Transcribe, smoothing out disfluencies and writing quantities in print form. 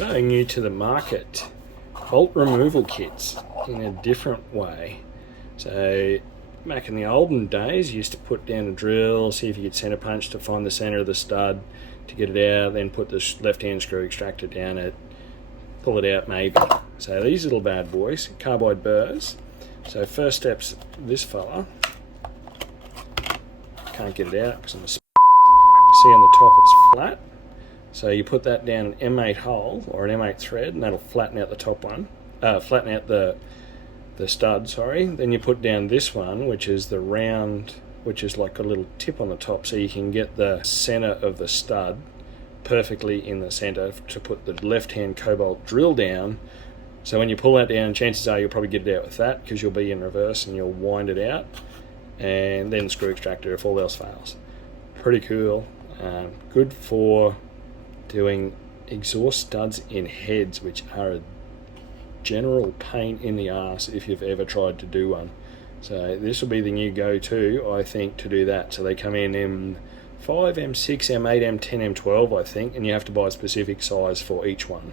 So new to the market, bolt removal kits in a different way. So back in the olden days, you used to put down a drill, see if you could center punch to find the center of the stud, to get it out, then put the left-hand screw extractor down it, pull it out maybe. So these little bad boys, carbide burrs. So first step's this fella. Can't get it out because I'm a see on the top it's flat. So you put that down an M8 hole or an M8 thread, and that'll flatten out the top one, flatten out the stud, sorry. Then you put down this one, which is the round, which is like a little tip on the top, so you can get the center of the stud perfectly in the center to put the left-hand cobalt drill down. So when you pull that down, chances are you'll probably get it out with that because you'll be in reverse and you'll wind it out, and then screw extractor if all else fails. Pretty cool. Good for doing exhaust studs in heads, which are a general pain in the ass if you've ever tried to do one. So this will be the new go-to, I think, to do that. So they come in M5, M6, M8, M10, M12, I think, and you have to buy a specific size for each one.